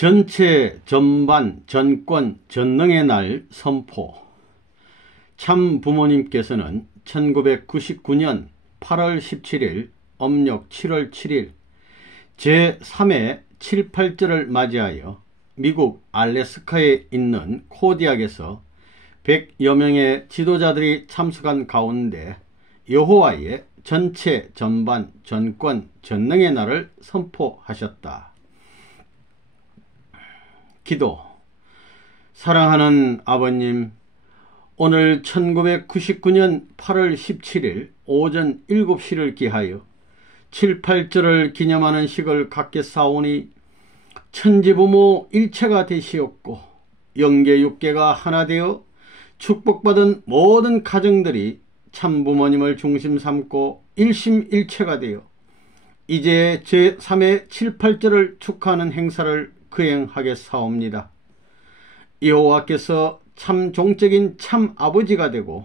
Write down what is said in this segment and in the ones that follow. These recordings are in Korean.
전체, 전반, 전권, 전능의 날 선포. 참 부모님께서는 1999년 8월 17일 âm력 7월 7일 제3회 7, 8절을 맞이하여 미국 알래스카에 있는 코디악에서 100여 명의 지도자들이 참석한 가운데 여호와의 전체, 전반, 전권, 전능의 날을 선포하셨다. 기도. 사랑하는 아버님, 오늘 1999년 8월 17일 오전 7시를 기하여 7, 8절을 기념하는 식을 갖겠사오니 천지부모 일체가 되시옵고 영계 육계가 하나 되어 축복받은 모든 가정들이 참부모님을 중심 삼고 일심일체가 되어 이제 제3회 7, 8절을 축하하는 행사를 거행하겠사옵니다. 여호와께서 참 종적인 참 아버지가 되고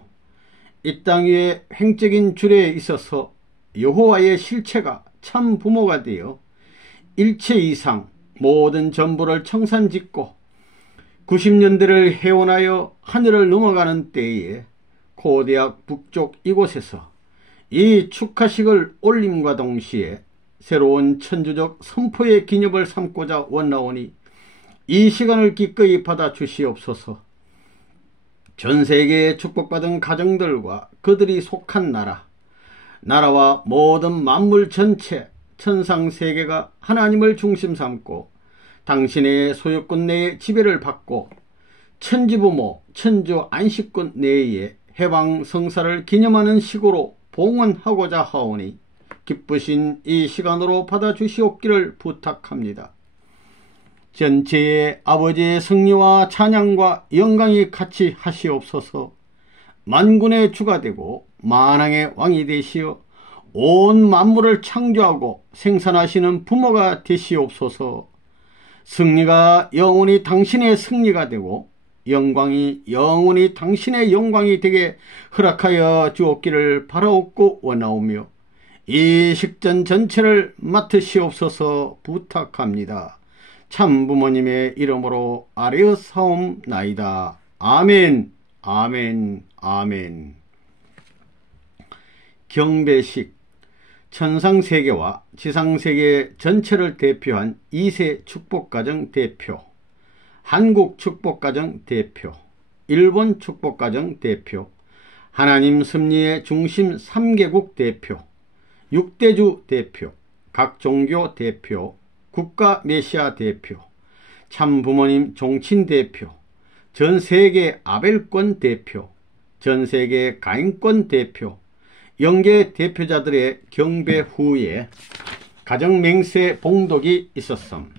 이 땅 위에 횡적인 주례에 있어서 여호와의 실체가 참 부모가 되어 일체 이상 모든 전부를 청산짓고 90년대를 해원하여 하늘을 넘어가는 때에 코디악 북쪽 이곳에서 이 축하식을 올림과 동시에 새로운 천주적 선포의 기념을 삼고자 원나오니 이 시간을 기꺼이 받아 주시옵소서. 전세계에 축복받은 가정들과 그들이 속한 나라와 모든 만물 전체 천상세계가 하나님을 중심 삼고 당신의 소유권 내에 지배를 받고 천지부모 천주 안식권 내에 해방성사를 기념하는 식으로 봉헌하고자 하오니 기쁘신 이 시간으로 받아주시옵기를 부탁합니다. 전체의 아버지의 승리와 찬양과 영광이 같이 하시옵소서. 만군의 주가 되고 만왕의 왕이 되시어 온 만물을 창조하고 생산하시는 부모가 되시옵소서. 승리가 영원히 당신의 승리가 되고 영광이 영원히 당신의 영광이 되게 허락하여 주옵기를 바라옵고 원하오며 이 식전 전체를 맡으시옵소서 부탁합니다. 참 부모님의 이름으로 아뢰어사옵나이다. 아멘, 아멘, 아멘. 경배식. 천상세계와 지상세계 전체를 대표한 2세 축복가정 대표, 한국 축복가정 대표, 일본 축복가정 대표, 하나님 섭리의 중심 3개국 대표, 6대주 대표, 각 종교 대표, 국가 메시아 대표, 참부모님 종친 대표, 전세계 아벨권 대표, 전세계 가인권 대표, 영계 대표자들의 경배 후에 가정맹세 봉독이 있었음.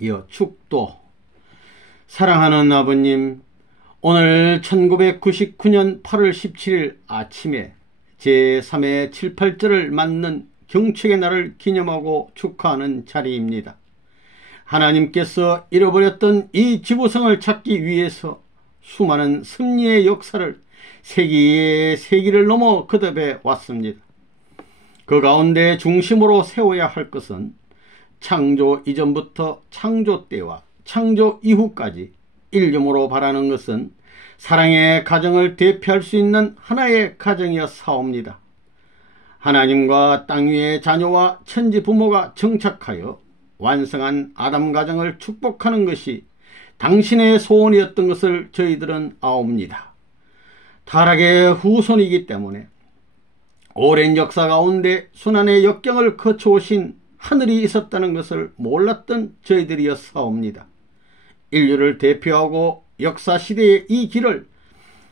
이어 축도. 사랑하는 아버님, 오늘 1999년 8월 17일 아침에 제3회 7, 8절을 맞는 경축의 날을 기념하고 축하하는 자리입니다. 하나님께서 잃어버렸던 이 지구성을 찾기 위해서 수많은 섭리의 역사를 세기의 세기를 넘어 거듭해 왔습니다. 그 가운데 중심으로 세워야 할 것은 창조 이전부터 창조 때와 창조 이후까지 일념으로 바라는 것은 사랑의 가정을 대표할 수 있는 하나의 가정이었사옵니다. 하나님과 땅 위의 자녀와 천지 부모가 정착하여 완성한 아담 가정을 축복하는 것이 당신의 소원이었던 것을 저희들은 아옵니다. 타락의 후손이기 때문에 오랜 역사 가운데 순환의 역경을 거쳐오신 하늘이 있었다는 것을 몰랐던 저희들이었사옵니다. 인류를 대표하고 역사시대의 이 길을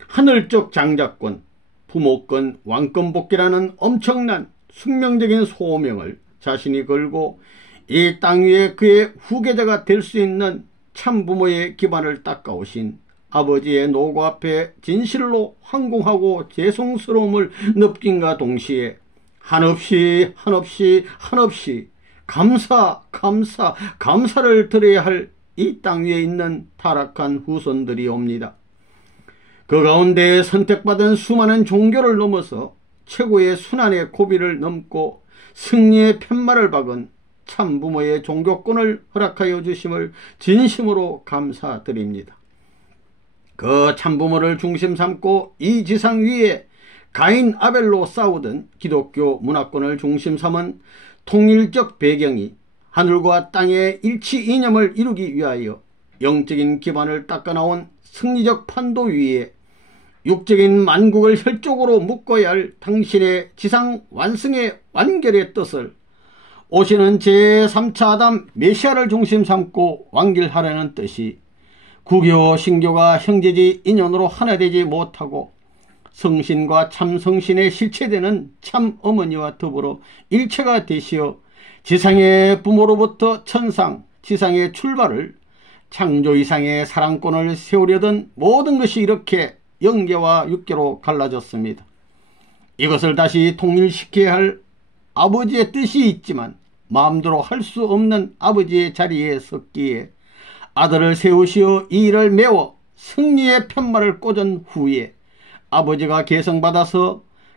하늘적 장자권, 부모권, 왕권 복귀라는 엄청난 숙명적인 소명을 자신이 걸고 이 땅 위에 그의 후계자가 될 수 있는 참부모의 기반을 닦아오신 아버지의 노고 앞에 진실로 황공하고 죄송스러움을 느낀과 동시에 한없이 감사를 드려야 할 이 땅 위에 있는 타락한 후손들이옵니다. 그 가운데 선택받은 수많은 종교를 넘어서 최고의 순환의 고비를 넘고 승리의 편말을 박은 참부모의 종교권을 허락하여 주심을 진심으로 감사드립니다. 그 참부모를 중심 삼고 이 지상 위에 가인 아벨로 싸우던 기독교 문화권을 중심 삼은 통일적 배경이 하늘과 땅의 일치 이념을 이루기 위하여 영적인 기반을 닦아나온 승리적 판도 위에 육적인 만국을 혈족으로 묶어야 할 당신의 지상 완성의 완결의 뜻을 오시는 제3차 아담 메시아를 중심 삼고 완결하려는 뜻이 구교 신교가 형제지 인연으로 하나 되지 못하고 성신과 참성신에 실체되는 참어머니와 더불어 일체가 되시어 지상의 부모로부터 천상 지상의 출발을 창조 이상의 사랑권을 세우려던 모든 것이 이렇게 영계와 육계로 갈라졌습니다. 이것을 다시 통일시켜야 할 아버지의 뜻이 있지만 마음대로 할 수 없는 아버지의 자리에 섰기에 아들을 세우시어 이 일을 메워 승리의 편말을 꽂은 후에 아버지가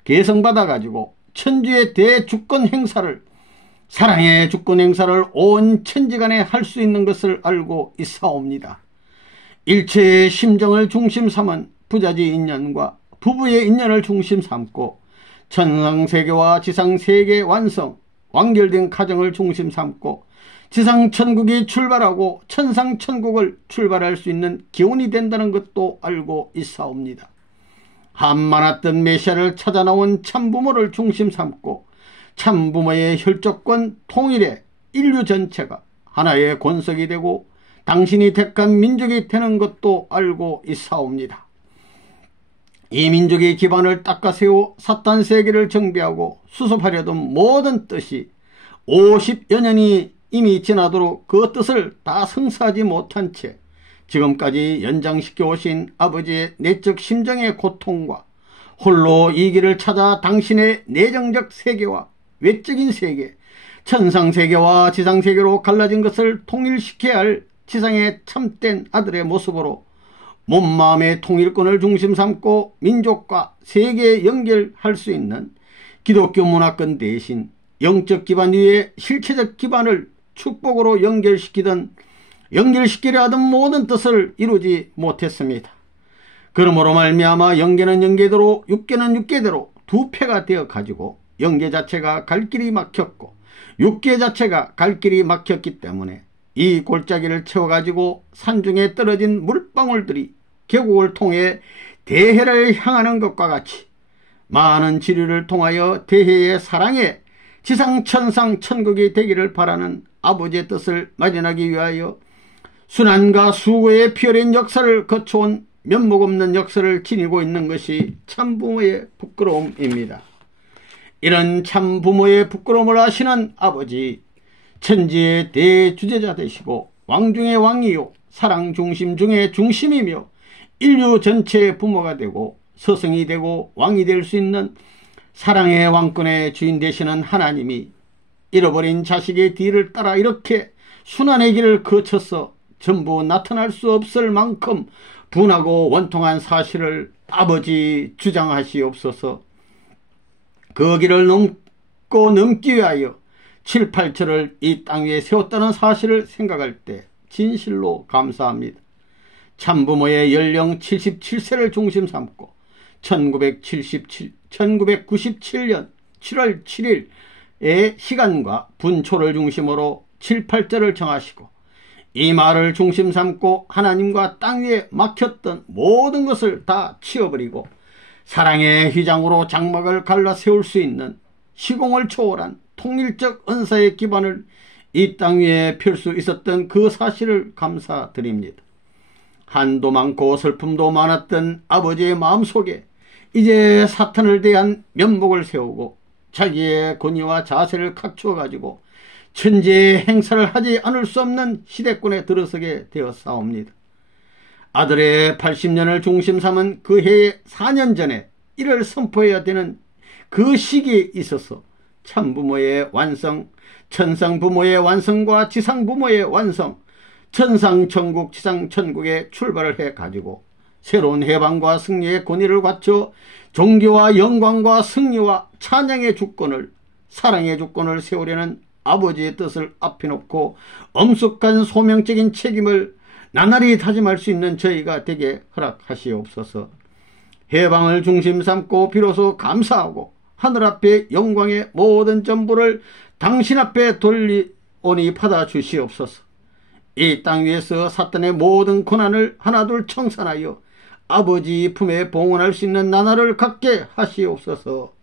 계성받아가지고 천주의 대주권 행사를 사랑의 주권 행사를 온 천지간에 할 수 있는 것을 알고 있사옵니다. 일체의 심정을 중심 삼은 부자지 인연과 부부의 인연을 중심 삼고 천상세계와 지상세계 완성, 완결된 가정을 중심 삼고 지상천국이 출발하고 천상천국을 출발할 수 있는 기운이 된다는 것도 알고 있사옵니다. 한 많았던 메시아를 찾아 나온 참부모를 중심 삼고 참부모의 혈족권 통일에 인류 전체가 하나의 권석이 되고 당신이 택한 민족이 되는 것도 알고 있사옵니다. 이 민족의 기반을 닦아세워 사탄 세계를 정비하고 수습하려던 모든 뜻이 50여 년이 이미 지나도록 그 뜻을 다 성사하지 못한 채 지금까지 연장시켜 오신 아버지의 내적 심정의 고통과 홀로 이 길을 찾아 당신의 내정적 세계와 외적인 세계, 천상세계와 지상세계로 갈라진 것을 통일시켜야 할 지상의 참된 아들의 모습으로 몸마음의 통일권을 중심 삼고 민족과 세계에 연결할 수 있는 기독교 문화권 대신 영적 기반 위에 실체적 기반을 축복으로 연결시키려 하던 모든 뜻을 이루지 못했습니다. 그러므로 말미암아 영계는 영계대로 육계는 육계대로 두 패가 되어 가지고 영계 자체가 갈 길이 막혔고 육계 자체가 갈 길이 막혔기 때문에 이 골짜기를 채워가지고 산중에 떨어진 물방울들이 계곡을 통해 대해를 향하는 것과 같이 많은 지류를 통하여 대해의 사랑에 지상 천상 천국이 되기를 바라는 아버지의 뜻을 마련하기 위하여 순환과 수고의 피어린 역사를 거쳐온 면목 없는 역사를 지니고 있는 것이 참부모의 부끄러움입니다. 이런 참부모의 부끄러움을 아시는 아버지, 천지의 대주제자 되시고 왕중의 왕이요 사랑 중심 중의 중심이며 인류 전체의 부모가 되고 서성이 되고 왕이 될 수 있는 사랑의 왕권의 주인 되시는 하나님이 잃어버린 자식의 뒤를 따라 이렇게 순환의 길을 거쳐서 전부 나타날 수 없을 만큼 분하고 원통한 사실을 아버지 주장하시옵소서. 그 길을 넘기 위하여 7, 8철을 이 땅 위에 세웠다는 사실을 생각할 때 진실로 감사합니다. 참부모의 연령 77세를 중심 삼고 1997년 7월 7일의 시간과 분초를 중심으로 7, 8절을 정하시고 이 말을 중심 삼고 하나님과 땅 위에 막혔던 모든 것을 다 치워버리고 사랑의 휘장으로 장막을 갈라 세울 수 있는 시공을 초월한 통일적 은사의 기반을 이 땅 위에 펼 수 있었던 그 사실을 감사드립니다. 한도 많고 슬픔도 많았던 아버지의 마음속에 이제 사탄을 대한 면목을 세우고 자기의 권위와 자세를 갖추어 가지고 천지의 행사를 하지 않을 수 없는 시대권에 들어서게 되었사옵니다. 아들의 80년을 중심 삼은 그 해의 4년 전에 이를 선포해야 되는 그 시기에 있어서 참부모의 완성, 천상부모의 완성과 지상부모의 완성, 천상천국, 지상천국에 출발을 해가지고 새로운 해방과 승리의 권위를 갖춰 종교와 영광과 승리와 찬양의 주권을, 사랑의 주권을 세우려는 아버지의 뜻을 앞에 놓고 엄숙한 소명적인 책임을 나날이 다짐할 수 있는 저희가 되게 허락하시옵소서. 해방을 중심 삼고 비로소 감사하고 하늘 앞에 영광의 모든 전부를 당신 앞에 돌리오니 받아주시옵소서. 이 땅 위에서 사탄의 모든 고난을 하나둘 청산하여 아버지 품에 봉헌할 수 있는 나날을 갖게 하시옵소서.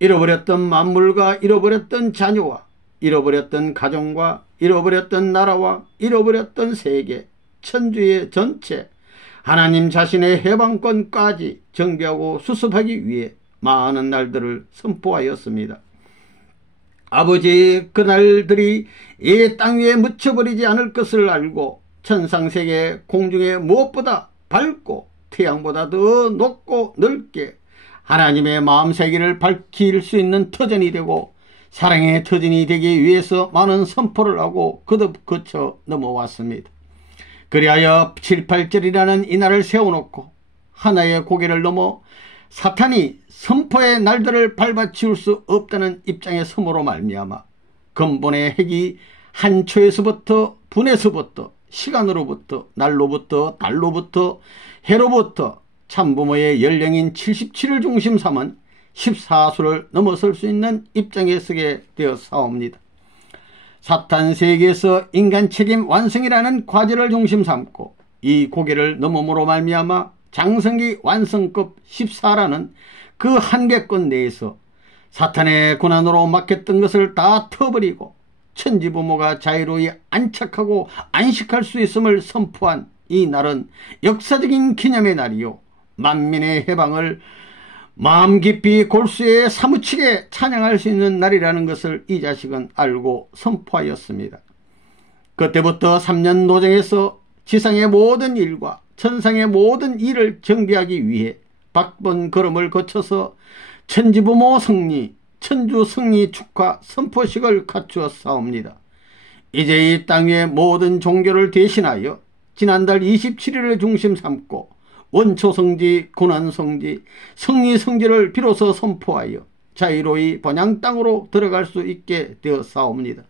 잃어버렸던 만물과 잃어버렸던 자녀와 잃어버렸던 가정과 잃어버렸던 나라와 잃어버렸던 세계, 천주의 전체, 하나님 자신의 해방권까지 정비하고 수습하기 위해 많은 날들을 선포하였습니다. 아버지, 그날들이 이 땅 위에 묻혀버리지 않을 것을 알고 천상세계 공중에 무엇보다 밝고 태양보다 더 높고 넓게 하나님의 마음세계를 밝힐 수 있는 터전이 되고 사랑의 터전이 되기 위해서 많은 선포를 하고 거듭 거쳐 넘어왔습니다. 그리하여 7, 8절이라는 이 날을 세워놓고 하나의 고개를 넘어 사탄이 선포의 날들을 밟아치울 수 없다는 입장에 섬으로 말미암아 근본의 핵이 한 초에서부터 분에서부터 시간으로부터 날로부터 달로부터 해로부터 참부모의 연령인 77을 중심 삼은 14수를 넘어설 수 있는 입장에 서게 되었사옵니다. 사탄 세계에서 인간 책임 완성이라는 과제를 중심 삼고 이 고개를 넘음으로 말미암아 장성기 완성급 14라는 그 한계권 내에서 사탄의 고난으로 막혔던 것을 다 터버리고 천지부모가 자유로이 안착하고 안식할 수 있음을 선포한 이 날은 역사적인 기념의 날이요 만민의 해방을 마음 깊이 골수에 사무치게 찬양할 수 있는 날이라는 것을 이 자식은 알고 선포하였습니다. 그때부터 3년 노정에서 지상의 모든 일과 천상의 모든 일을 정비하기 위해 박번 걸음을 거쳐서 천지부모 승리, 천주 승리 축하 선포식을 갖추었사옵니다. 이제 이 땅 위의 모든 종교를 대신하여 지난달 27일을 중심 삼고 원초성지, 고난성지, 승리성지를 비로소 선포하여 자유로이 번양 땅으로 들어갈 수 있게 되었사옵니다.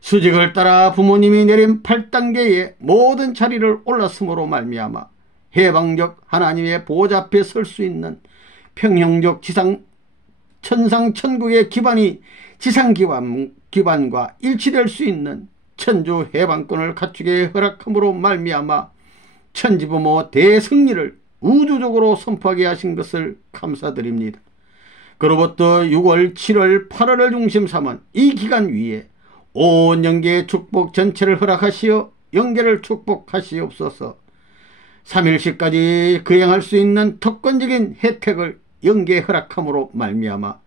수직을 따라 부모님이 내린 8단계의 모든 자리를 올랐음으로 말미암아 해방적 하나님의 보좌 앞에 설 수 있는 평형적 천상 천국의 기반이 지상 기반과 일치될 수 있는 천주 해방권을 갖추게 허락함으로 말미암아 천지부모 대승리를 우주적으로 선포하게 하신 것을 감사드립니다. 그로부터 6월, 7월, 8월을 중심 삼은 이 기간 위에 온 영계의 축복 전체를 허락하시어 영계를 축복하시옵소서. 3일시까지 거행할 수 있는 특권적인 혜택을 영계에 허락함으로 말미암아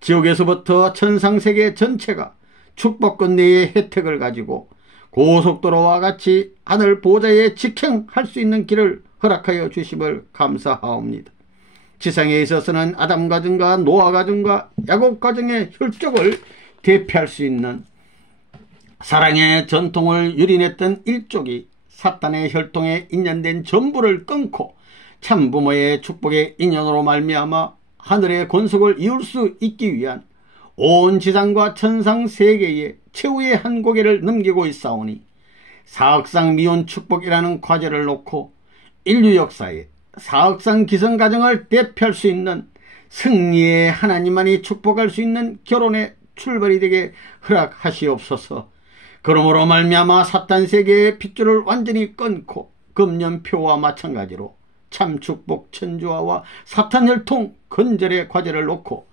지옥에서부터 천상세계 전체가 축복권 내의 혜택을 가지고 고속도로와 같이 하늘 보좌에 직행할 수 있는 길을 허락하여 주심을 감사하옵니다. 지상에 있어서는 아담 가정과 노아 가정과 야곱 가정의 혈족을 대표할 수 있는 사랑의 전통을 유린했던 일족이 사탄의 혈통에 인연된 전부를 끊고 참부모의 축복의 인연으로 말미암아 하늘의 권속을 이룰 수 있기 위한 온 지상과 천상 세계에 최후의 한 고개를 넘기고 있사오니 사억상 미혼 축복이라는 과제를 놓고 인류 역사에 사억상 기성가정을 대표할 수 있는 승리의 하나님만이 축복할 수 있는 결혼의 출발이 되게 허락하시옵소서. 그러므로 말미암아 사탄 세계의 핏줄을 완전히 끊고 금년표와 마찬가지로 참축복 천주화와 사탄 혈통 건절의 과제를 놓고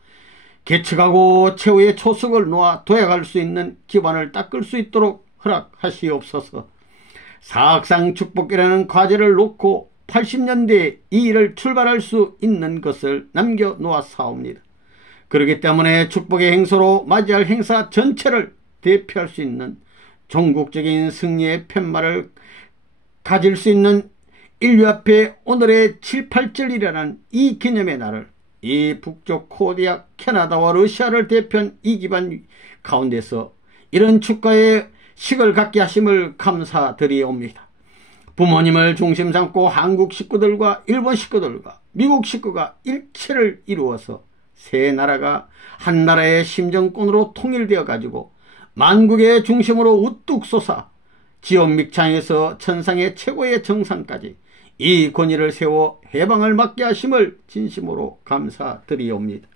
개척하고 최후의 초석을 놓아 도약할 수 있는 기반을 닦을 수 있도록 허락하시옵소서. 사악상 축복이라는 과제를 놓고 80년대에 이 일을 출발할 수 있는 것을 남겨놓았사옵니다. 그렇기 때문에 축복의 행소로 맞이할 행사 전체를 대표할 수 있는 종국적인 승리의 팻말을 가질 수 있는 인류 앞에 오늘의 7, 8절이라는 이 기념의 날을 이 북쪽 코디아, 캐나다와 러시아를 대표한 이 기반 가운데서 이런 축가의 식을 갖게 하심을 감사드리옵니다. 부모님을 중심 삼고 한국 식구들과 일본 식구들과 미국 식구가 일체를 이루어서 세 나라가 한 나라의 심정권으로 통일되어 가지고 만국의 중심으로 우뚝 솟아 지옥 밑창에서 천상의 최고의 정상까지 이 권위를 세워 해방을 맡게 하심을 진심으로 감사드리옵니다.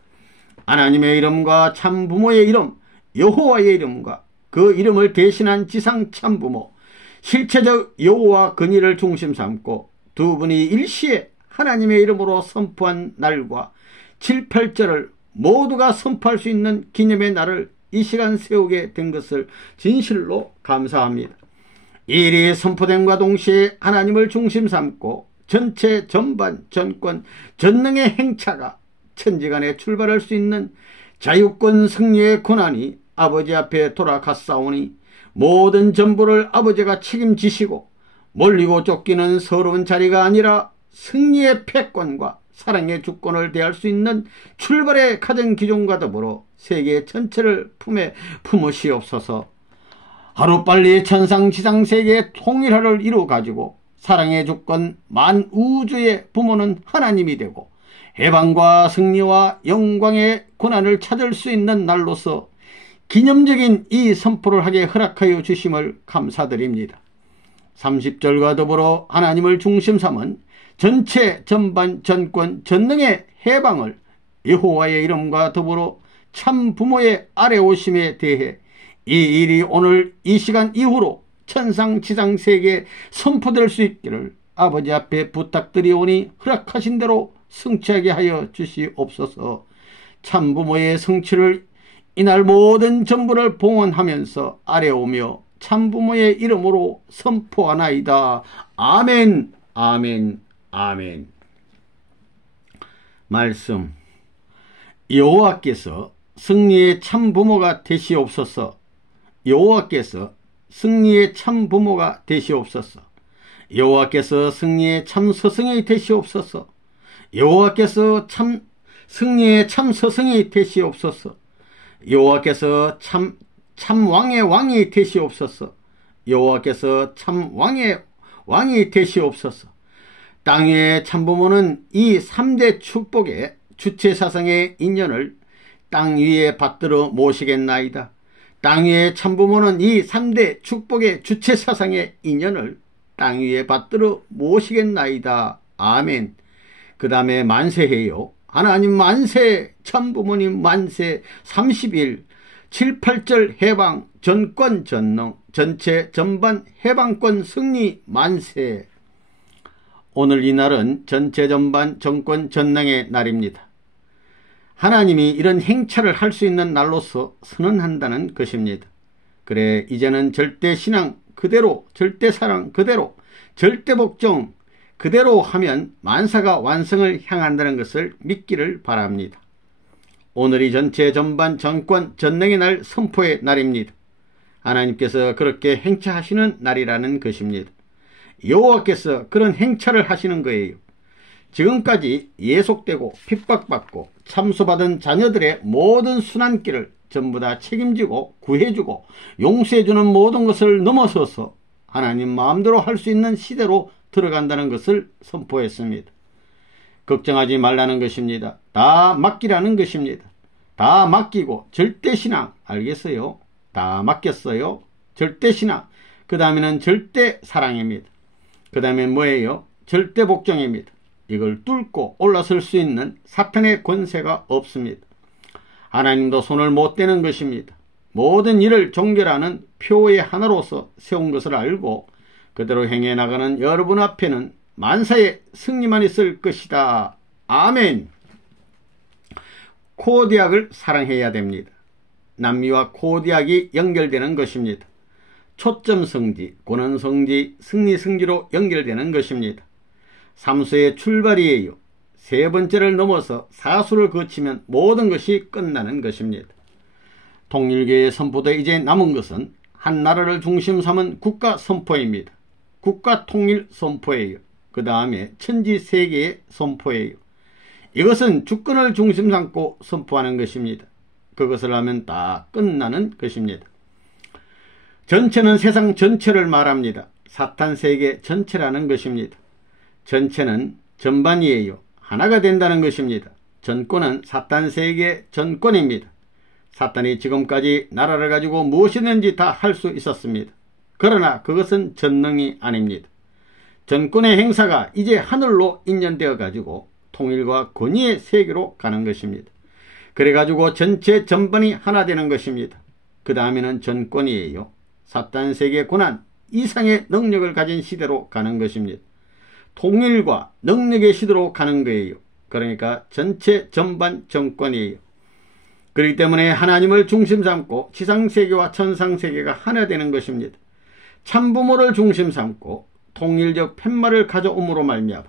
하나님의 이름과 참부모의 이름 여호와의 이름과 그 이름을 대신한 지상 참부모 실체적 여호와 근위를 중심 삼고 두 분이 일시에 하나님의 이름으로 선포한 날과 7, 8절을 모두가 선포할 수 있는 기념의 날을 이 시간 세우게 된 것을 진실로 감사합니다. 이 일이 선포됨과 동시에 하나님을 중심 삼고 전체 전반 전권 전능의 행차가 천지간에 출발할 수 있는 자유권 승리의 권한이 아버지 앞에 돌아갔사오니 모든 전부를 아버지가 책임지시고 몰리고 쫓기는 서러운 자리가 아니라 승리의 패권과 사랑의 주권을 대할 수 있는 출발의 가정 기종과 더불어 세계 전체를 품에 품으시옵소서. 하루빨리 천상 지상 세계의 통일화를 이루어 가지고 사랑의 주권 만우주의 부모는 하나님이 되고 해방과 승리와 영광의 고난을 찾을 수 있는 날로서 기념적인 이 선포를 하게 허락하여 주심을 감사드립니다. 30절과 더불어 하나님을 중심 삼은 전체 전반 전권 전능의 해방을 여호와의 이름과 더불어 참 부모의 아래 오심에 대해 이 일이 오늘 이 시간 이후로 천상 지상 세계에 선포될 수 있기를 아버지 앞에 부탁드리오니 허락하신 대로 성취하게 하여 주시옵소서. 참 부모의 성취를 이날 모든 전부를 봉헌하면서 아래오며 참 부모의 이름으로 선포하나이다. 아멘. 아멘. 아멘. 말씀. 여호와께서 승리의 참 부모가 되시옵소서. 여호와께서 승리의 참 부모가 되시옵소서. 여호와께서 승리의 참 스승이 되시옵소서. 여호와께서 참 승리의 참 스승이 되시옵소서. 여호와께서 참 왕의 왕이 되시옵소서. 여호와께서 참 왕의 왕이 되시옵소서. 땅 위의 참부모는 이 3대 축복의 주체사상의 인연을 땅 위에 받들어 모시겠나이다. 땅 위의 참부모는 이 3대 축복의 주체사상의 인연을 땅 위에 받들어 모시겠나이다. 아멘. 그 다음에 만세해요. 하나님 만세, 참부모님 만세, 30일 7, 8절 해방, 전권 전능, 전체 전반 해방권 승리 만세. 오늘 이 날은 전체 전반 정권 전능의 날입니다. 하나님이 이런 행차를 할 수 있는 날로서 선언한다는 것입니다. 그래, 이제는 절대신앙 그대로, 절대사랑 그대로, 절대복종 그대로 하면 만사가 완성을 향한다는 것을 믿기를 바랍니다. 오늘이 전체 전반 정권 전능의 날 선포의 날입니다. 하나님께서 그렇게 행차하시는 날이라는 것입니다. 여호와께서 그런 행차를 하시는 거예요. 지금까지 예속되고 핍박받고 참소받은 자녀들의 모든 순환길을 전부 다 책임지고 구해주고 용서해주는 모든 것을 넘어서서 하나님 마음대로 할 수 있는 시대로 들어간다는 것을 선포했습니다. 걱정하지 말라는 것입니다. 다 맡기라는 것입니다. 다 맡기고 절대신앙, 알겠어요? 다 맡겼어요. 절대신앙. 그 다음에는 절대사랑입니다. 그 다음에 뭐예요? 절대복종입니다. 이걸 뚫고 올라설 수 있는 사탄의 권세가 없습니다. 하나님도 손을 못 대는 것입니다. 모든 일을 종결하는 표의 하나로서 세운 것을 알고 그대로 행해 나가는 여러분 앞에는 만사의 승리만 있을 것이다. 아멘. 코디악을 사랑해야 됩니다. 남미와 코디악이 연결되는 것입니다. 초점성지, 권한성지, 승리성지로 연결되는 것입니다. 삼수의 출발이에요. 세 번째를 넘어서 사수를 거치면 모든 것이 끝나는 것입니다. 통일교의 선포대 이제 남은 것은 한 나라를 중심 삼은 국가 선포입니다. 국가 통일 선포예요. 그 다음에 천지세계의 선포예요. 이것은 주권을 중심 삼고 선포하는 것입니다. 그것을 하면 다 끝나는 것입니다. 전체는 세상 전체를 말합니다. 사탄 세계 전체라는 것입니다. 전체는 전반이에요. 하나가 된다는 것입니다. 전권은 사탄 세계 전권입니다. 사탄이 지금까지 나라를 가지고 무엇이든지 다 할 수 있었습니다. 그러나 그것은 전능이 아닙니다. 전권의 행사가 이제 하늘로 인연되어 가지고 통일과 권위의 세계로 가는 것입니다. 그래가지고 전체 전반이 하나 되는 것입니다. 그 다음에는 전권이에요. 사탄 세계 고난 이상의 능력을 가진 시대로 가는 것입니다. 통일과 능력의 시대로 가는 거예요. 그러니까 전체 전반 정권이에요. 그렇기 때문에 하나님을 중심 삼고 지상세계와 천상세계가 하나 되는 것입니다. 참부모를 중심 삼고 통일적 팻말을 가져옴으로 말미암아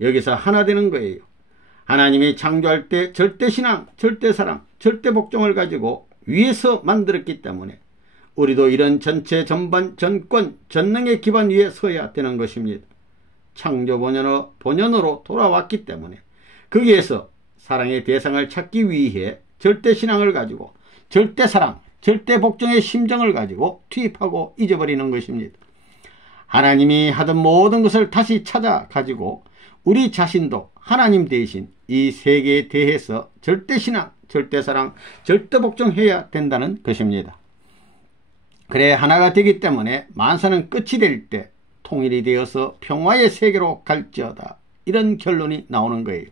여기서 하나 되는 거예요. 하나님이 창조할 때 절대신앙, 절대사랑, 절대복종을 가지고 위에서 만들었기 때문에 우리도 이런 전체 전반 전권 전능의 기반 위에 서야 되는 것입니다. 창조 본연으로 돌아왔기 때문에 거기에서 사랑의 대상을 찾기 위해 절대신앙을 가지고 절대사랑, 절대복종의 심정을 가지고 투입하고 잊어버리는 것입니다. 하나님이 하던 모든 것을 다시 찾아 가지고 우리 자신도 하나님 대신 이 세계에 대해서 절대신앙, 절대사랑, 절대복종해야 된다는 것입니다. 그래 하나가 되기 때문에 만사는 끝이 될 때 통일이 되어서 평화의 세계로 갈지어다. 이런 결론이 나오는 거예요.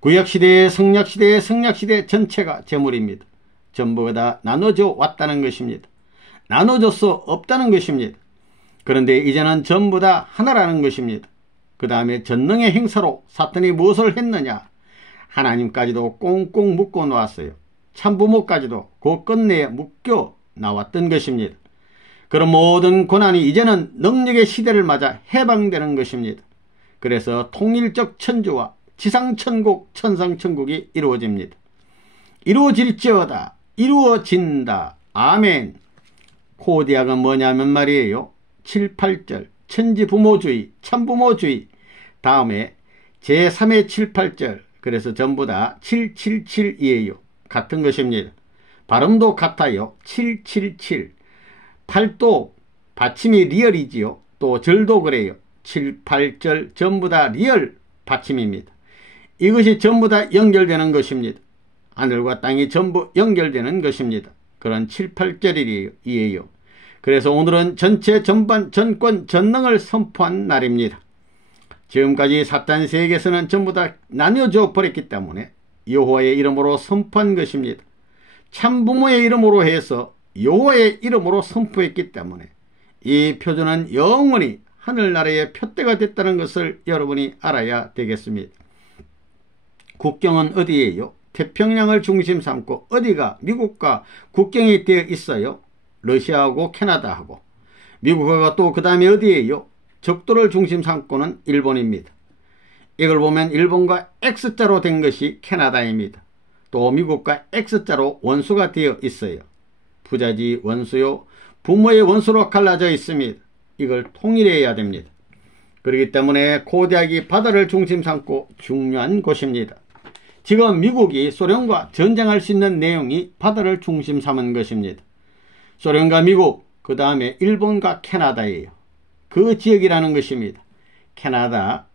구약시대의 성약시대 전체가 제물입니다. 전부가 다 나눠져 왔다는 것입니다. 나눠져서 없다는 것입니다. 그런데 이제는 전부 다 하나라는 것입니다. 그 다음에 전능의 행사로 사탄이 무엇을 했느냐? 하나님까지도 꽁꽁 묶어 놓았어요. 참부모까지도 그 끝내에 묶여 나왔던 것입니다. 그런 모든 고난이 이제는 능력의 시대를 맞아 해방되는 것입니다. 그래서 통일적 천주와 지상천국, 천상천국이 이루어집니다. 이루어질지어다. 이루어진다. 아멘. 코디학은 뭐냐면 말이에요. 7, 8절 천지부모주의, 참부모주의 다음에 제3의 7, 8절 그래서 전부 다 777이에요. 같은 것입니다. 발음도 같아요. 777 8도 받침이 리얼이지요. 또 절도 그래요. 7, 8절 전부 다 리얼 받침입니다. 이것이 전부 다 연결되는 것입니다. 하늘과 땅이 전부 연결되는 것입니다. 그런 7, 8절이에요. 그래서 오늘은 전체 전반 전권 전능을 선포한 날입니다. 지금까지 사탄 세계에서는 전부 다 나뉘어져 버렸기 때문에 여호와의 이름으로 선포한 것입니다. 참부모의 이름으로 해서 여호와의 이름으로 선포했기 때문에 이 표준은 영원히 하늘나라의 표대가 됐다는 것을 여러분이 알아야 되겠습니다. 국경은 어디예요? 태평양을 중심 삼고 어디가 미국과 국경이 되어 있어요? 러시아하고 캐나다하고. 미국하고 또 그 다음에 어디예요? 적도를 중심 삼고는 일본입니다. 이걸 보면 일본과 X자로 된 것이 캐나다입니다. 또 미국과 X자로 원수가 되어 있어요. 부자지 원수요. 부모의 원수로 갈라져 있습니다. 이걸 통일해야 됩니다. 그렇기 때문에 고대학이 바다를 중심 삼고 중요한 곳입니다. 지금 미국이 소련과 전쟁할 수 있는 내용이 바다를 중심 삼은 것입니다. 소련과 미국, 그 다음에 일본과 캐나다예요. 그 지역이라는 것입니다. 캐나다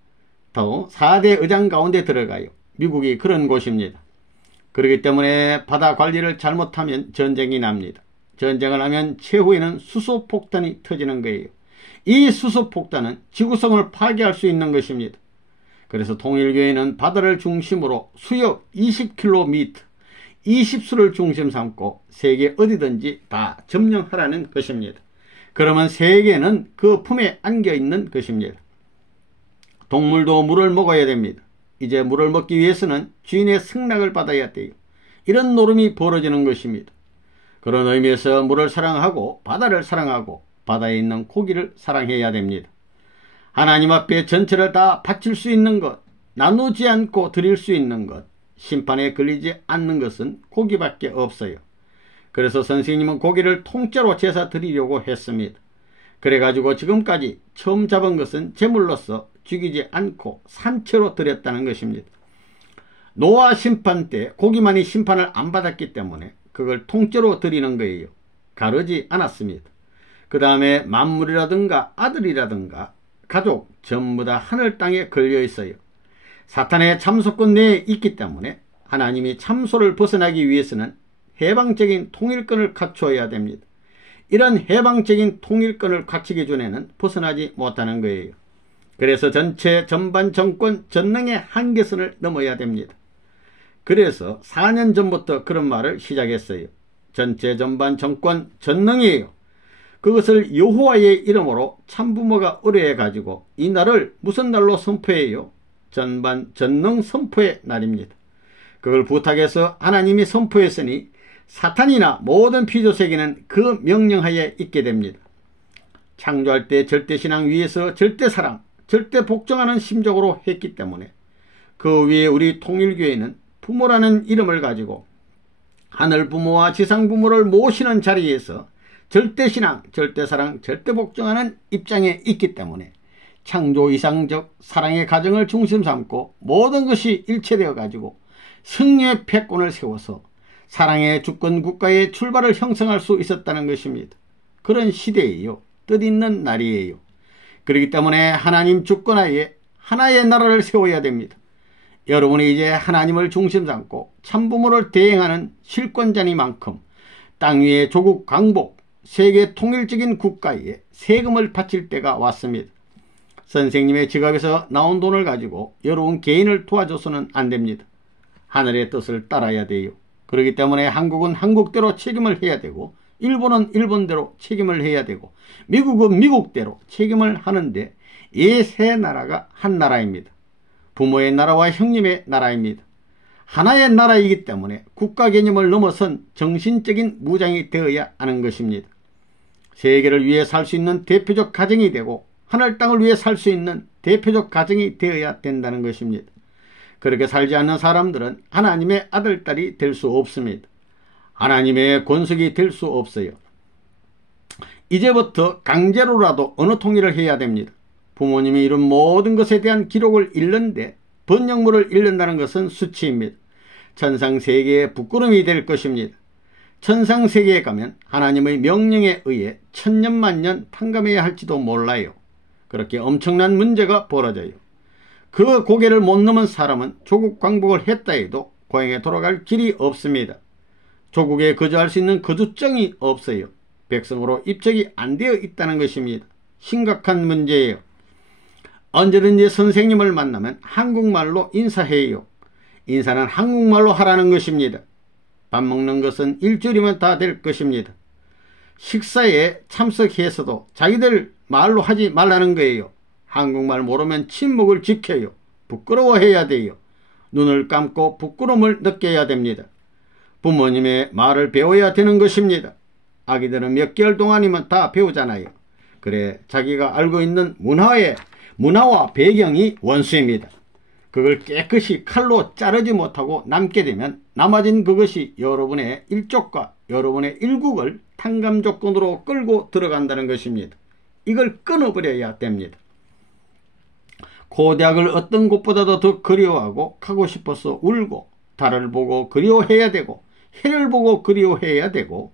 또 4대 의장 가운데 들어가요. 미국이 그런 곳입니다. 그렇기 때문에 바다 관리를 잘못하면 전쟁이 납니다. 전쟁을 하면 최후에는 수소폭탄이 터지는 거예요. 이 수소폭탄은 지구성을 파괴할 수 있는 것입니다. 그래서 통일교회는 바다를 중심으로 수역 20km, 20수를 중심 삼고 세계 어디든지 다 점령하라는 것입니다. 그러면 세계는 그 품에 안겨 있는 것입니다. 동물도 물을 먹어야 됩니다. 이제 물을 먹기 위해서는 주인의 승낙을 받아야 돼요. 이런 노름이 벌어지는 것입니다. 그런 의미에서 물을 사랑하고 바다를 사랑하고 바다에 있는 고기를 사랑해야 됩니다. 하나님 앞에 전체를 다 바칠 수 있는 것, 나누지 않고 드릴 수 있는 것, 심판에 걸리지 않는 것은 고기밖에 없어요. 그래서 선생님은 고기를 통째로 제사 드리려고 했습니다. 그래가지고 지금까지 처음 잡은 것은 제물로서 죽이지 않고 산채로 드렸다는 것입니다. 노아 심판 때 고기만이 심판을 안 받았기 때문에 그걸 통째로 드리는 거예요. 가르지 않았습니다. 그 다음에 만물이라든가 아들이라든가 가족 전부 다 하늘 땅에 걸려 있어요. 사탄의 참소권 내에 있기 때문에 하나님이 참소를 벗어나기 위해서는 해방적인 통일권을 갖추어야 됩니다. 이런 해방적인 통일권을 갖추기 전에는 벗어나지 못하는 거예요. 그래서 전반 정권 전능의 한계선을 넘어야 됩니다. 그래서 4년 전부터 그런 말을 시작했어요. 전반 정권 전능이에요. 그것을 여호와의 이름으로 참부모가 의뢰해 가지고 이 날을 무슨 날로 선포해요? 전능 선포의 날입니다. 그걸 부탁해서 하나님이 선포했으니 사탄이나 모든 피조세계는 그 명령하에 있게 됩니다. 창조할 때 절대신앙 위에서 절대사랑, 절대 복종하는 심정으로 했기 때문에 그 위에 우리 통일교회는 부모라는 이름을 가지고 하늘 부모와 지상 부모를 모시는 자리에서 절대신앙, 절대사랑, 절대복종하는 입장에 있기 때문에 창조 이상적 사랑의 가정을 중심 삼고 모든 것이 일체되어 가지고 승리의 패권을 세워서 사랑의 주권 국가의 출발을 형성할 수 있었다는 것입니다. 그런 시대예요. 뜻있는 날이에요. 그렇기 때문에 하나님 주권하에 하나의 나라를 세워야 됩니다. 여러분이 이제 하나님을 중심 삼고 참부모를 대행하는 실권자니만큼 땅 위의 조국 강복, 세계 통일적인 국가에 세금을 바칠 때가 왔습니다. 선생님의 지갑에서 나온 돈을 가지고 여러분 개인을 도와줘서는 안 됩니다. 하늘의 뜻을 따라야 돼요. 그렇기 때문에 한국은 한국대로 책임을 해야 되고 일본은 일본대로 책임을 해야 되고 미국은 미국대로 책임을 하는데 이 세 나라가 한 나라입니다. 부모의 나라와 형님의 나라입니다. 하나의 나라이기 때문에 국가 개념을 넘어선 정신적인 무장이 되어야 하는 것입니다. 세계를 위해 살 수 있는 대표적 가정이 되고 하늘 땅을 위해 살 수 있는 대표적 가정이 되어야 된다는 것입니다. 그렇게 살지 않는 사람들은 하나님의 아들, 딸이 될 수 없습니다. 하나님의 권속이 될 수 없어요. 이제부터 강제로라도 어느 통일을 해야 됩니다. 부모님이 이룬 모든 것에 대한 기록을 잃는데 번역물을 잃는다는 것은 수치입니다. 천상세계의 부끄러움이 될 것입니다. 천상세계에 가면 하나님의 명령에 의해 천년만년 탕감해야 할지도 몰라요. 그렇게 엄청난 문제가 벌어져요. 그 고개를 못 넘은 사람은 조국 광복을 했다 해도 고향에 돌아갈 길이 없습니다. 조국에 거주할 수 있는 거주증이 없어요. 백성으로 입적이 안 되어 있다는 것입니다. 심각한 문제예요. 언제든지 선생님을 만나면 한국말로 인사해요. 인사는 한국말로 하라는 것입니다. 밥 먹는 것은 일주일이면 다 될 것입니다. 식사에 참석해서도 자기들 말로 하지 말라는 거예요. 한국말 모르면 침묵을 지켜요. 부끄러워해야 돼요. 눈을 감고 부끄러움을 느껴야 됩니다. 부모님의 말을 배워야 되는 것입니다. 아기들은 몇 개월 동안이면 다 배우잖아요. 그래, 자기가 알고 있는 문화와 배경이 원수입니다. 그걸 깨끗이 칼로 자르지 못하고 남게 되면 남아진 그것이 여러분의 일족과 여러분의 일국을 탕감 조건으로 끌고 들어간다는 것입니다. 이걸 끊어버려야 됩니다. 고대학을 어떤 곳보다도 더 그리워하고 가고 싶어서 울고 달을 보고 그리워해야 되고 해를 보고 그리워해야 되고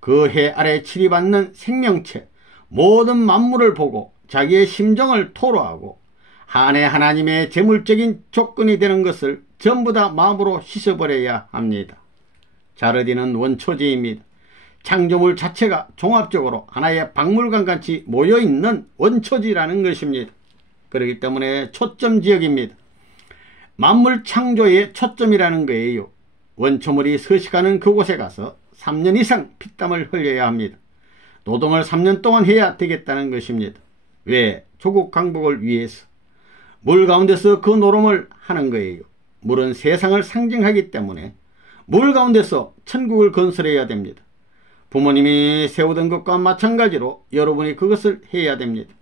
그 해 아래 치리받는 생명체 모든 만물을 보고 자기의 심정을 토로하고 한 해 하나님의 재물적인 조건이 되는 것을 전부 다 마음으로 씻어버려야 합니다. 자르디는 원초지입니다. 창조물 자체가 종합적으로 하나의 박물관같이 모여있는 원초지라는 것입니다. 그렇기 때문에 초점지역입니다. 만물 창조의 초점이라는 거예요. 원초물이 서식하는 그곳에 가서 3년 이상 피땀을 흘려야 합니다. 노동을 3년 동안 해야 되겠다는 것입니다. 왜? 조국 강복을 위해서. 물 가운데서 그 노름을 하는 거예요. 물은 세상을 상징하기 때문에 물 가운데서 천국을 건설해야 됩니다. 부모님이 세우던 것과 마찬가지로 여러분이 그것을 해야 됩니다.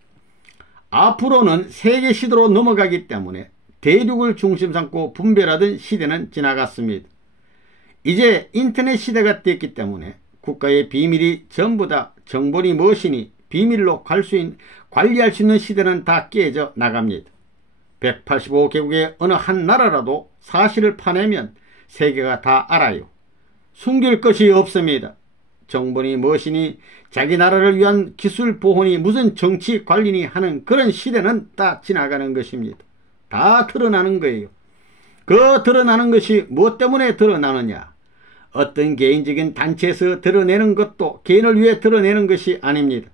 앞으로는 세계 시대로 넘어가기 때문에 대륙을 중심 삼고 분별하던 시대는 지나갔습니다. 이제 인터넷 시대가 됐기 때문에 국가의 비밀이 전부 다 정보니 무엇이니 비밀로 관리할 수 있는 시대는 다 깨져 나갑니다. 185개국의 어느 한 나라라도 사실을 파내면 세계가 다 알아요. 숨길 것이 없습니다. 정보니 무엇이니 자기 나라를 위한 기술 보호니 무슨 정치 관리니 하는 그런 시대는 다 지나가는 것입니다. 다 드러나는 거예요. 그 드러나는 것이 무엇 때문에 드러나느냐? 어떤 개인적인 단체에서 드러내는 것도 개인을 위해 드러내는 것이 아닙니다.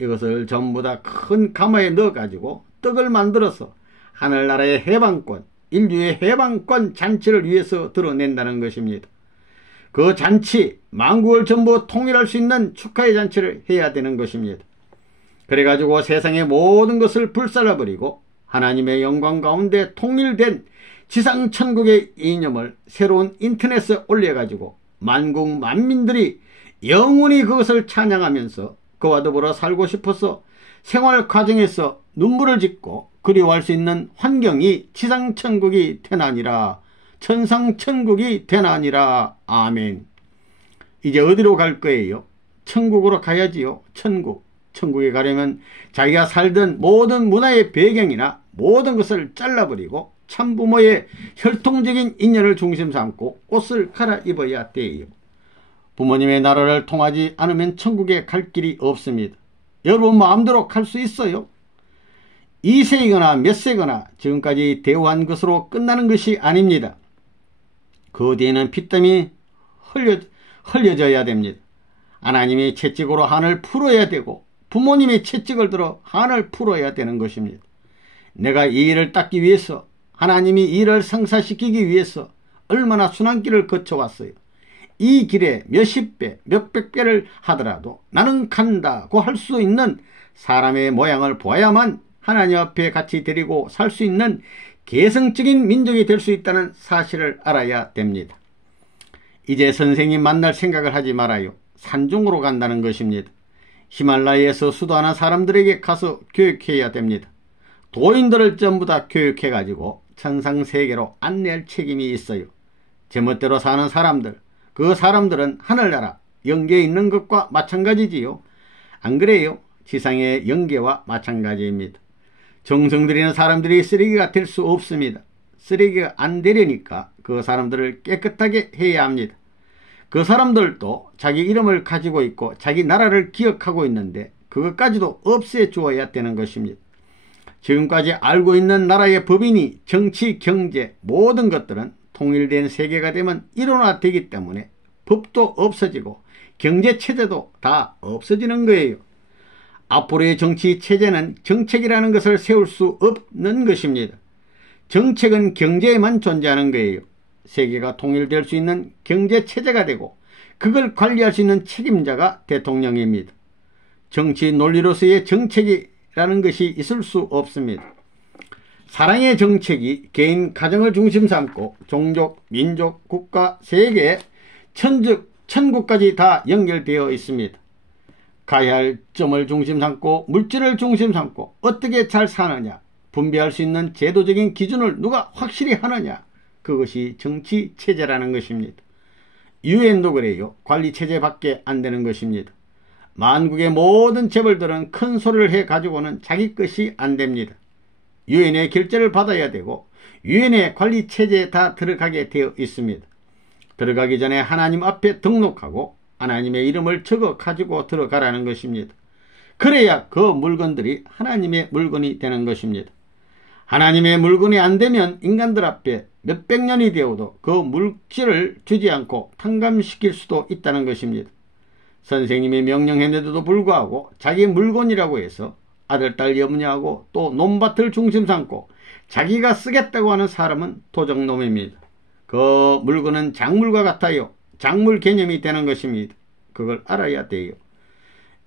이것을 전부 다 큰 가마에 넣어가지고 떡을 만들어서 하늘나라의 해방권, 인류의 해방권 잔치를 위해서 드러낸다는 것입니다. 그 잔치, 만국을 전부 통일할 수 있는 축하의 잔치를 해야 되는 것입니다. 그래가지고 세상의 모든 것을 불살라버리고 하나님의 영광 가운데 통일된 지상천국의 이념을 새로운 인터넷에 올려가지고 만국 만민들이 영원히 그것을 찬양하면서 그와 더불어 살고 싶어서 생활 과정에서 눈물을 짓고 그리워할 수 있는 환경이 지상천국이 되나니라. 천상천국이 되나니라. 아멘. 이제 어디로 갈 거예요? 천국으로 가야지요. 천국. 천국에 가려면 자기가 살던 모든 문화의 배경이나 모든 것을 잘라버리고 참부모의 혈통적인 인연을 중심 삼고 옷을 갈아입어야 돼요. 부모님의 나라를 통하지 않으면 천국에 갈 길이 없습니다. 여러분 마음대로 갈 수 있어요. 2세이거나 몇 세거나 지금까지 대우한 것으로 끝나는 것이 아닙니다. 그 뒤에는 피땀이 흘려져야 됩니다. 하나님의 채찍으로 한을 풀어야 되고 부모님의 채찍을 들어 한을 풀어야 되는 것입니다. 내가 이 일을 닦기 위해서, 하나님이 이 일을 성사시키기 위해서 얼마나 순환길을 거쳐왔어요. 이 길에 몇십 배, 몇백 배를 하더라도 나는 간다고 할 수 있는 사람의 모양을 보아야만 하나님 앞에 같이 데리고 살 수 있는 개성적인 민족이 될 수 있다는 사실을 알아야 됩니다. 이제 선생님 만날 생각을 하지 말아요. 산중으로 간다는 것입니다. 히말라야에서 수도하는 사람들에게 가서 교육해야 됩니다. 도인들을 전부 다 교육해가지고 천상세계로 안내할 책임이 있어요. 제멋대로 사는 사람들, 그 사람들은 하늘나라 영계에 있는 것과 마찬가지지요. 안 그래요? 지상의 영계와 마찬가지입니다. 정성 들이는 사람들이 쓰레기가 될 수 없습니다. 쓰레기가 안 되려니까 그 사람들을 깨끗하게 해야 합니다. 그 사람들도 자기 이름을 가지고 있고 자기 나라를 기억하고 있는데 그것까지도 없애주어야 되는 것입니다. 지금까지 알고 있는 나라의 법인이 정치, 경제 모든 것들은 통일된 세계가 되면 일원화되기 때문에 법도 없어지고 경제체제도 다 없어지는 거예요. 앞으로의 정치체제는 정책이라는 것을 세울 수 없는 것입니다. 정책은 경제에만 존재하는 거예요. 세계가 통일될 수 있는 경제체제가 되고 그걸 관리할 수 있는 책임자가 대통령입니다. 정치 논리로서의 정책이라는 것이 있을 수 없습니다. 사랑의 정책이 개인 가정을 중심 삼고 종족, 민족, 국가, 세계, 천국까지 다 연결되어 있습니다. 가야 할 점을 중심 삼고 물질을 중심 삼고 어떻게 잘 사느냐, 분배할 수 있는 제도적인 기준을 누가 확실히 하느냐, 그것이 정치체제라는 것입니다. 유엔도 그래요. 관리체제밖에 안 되는 것입니다. 만국의 모든 재벌들은 큰 소리를 해가지고는 자기 것이 안 됩니다. 유엔의 결재를 받아야 되고 유엔의 관리체제에 다 들어가게 되어 있습니다. 들어가기 전에 하나님 앞에 등록하고 하나님의 이름을 적어 가지고 들어가라는 것입니다. 그래야 그 물건들이 하나님의 물건이 되는 것입니다. 하나님의 물건이 안 되면 인간들 앞에 몇백 년이 되어도 그 물질을 주지 않고 탕감시킬 수도 있다는 것입니다. 선생님이 명령했는데도 불구하고 자기 물건이라고 해서 아들, 딸, 염려하고 또 논밭을 중심 삼고 자기가 쓰겠다고 하는 사람은 도적놈입니다. 그 물건은 작물과 같아요. 작물 개념이 되는 것입니다. 그걸 알아야 돼요.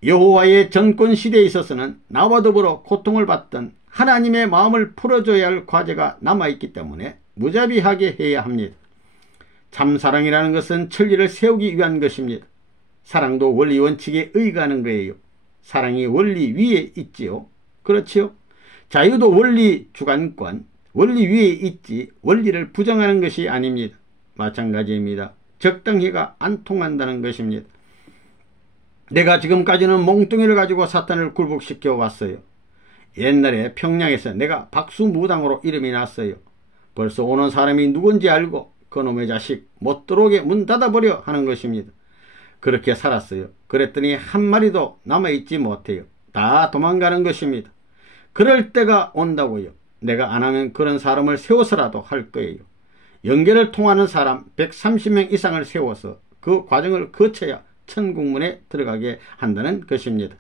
여호와의 정권 시대에 있어서는 나와 더불어 고통을 받던 하나님의 마음을 풀어줘야 할 과제가 남아있기 때문에 무자비하게 해야 합니다. 참사랑이라는 것은 천리를 세우기 위한 것입니다. 사랑도 원리 원칙에 의거하는 거예요. 사랑이 원리 위에 있지요. 그렇지요? 자유도 원리 주관권, 원리 위에 있지 원리를 부정하는 것이 아닙니다. 마찬가지입니다. 적당히가 안 통한다는 것입니다. 내가 지금까지는 몽뚱이를 가지고 사탄을 굴복시켜 왔어요. 옛날에 평양에서 내가 박수무당으로 이름이 났어요. 벌써 오는 사람이 누군지 알고 그놈의 자식 못 들어오게 문 닫아버려 하는 것입니다. 그렇게 살았어요. 그랬더니 한 마리도 남아있지 못해요. 다 도망가는 것입니다. 그럴 때가 온다고요. 내가 안 하면 그런 사람을 세워서라도 할 거예요. 연계를 통하는 사람 130명 이상을 세워서 그 과정을 거쳐야 천국문에 들어가게 한다는 것입니다.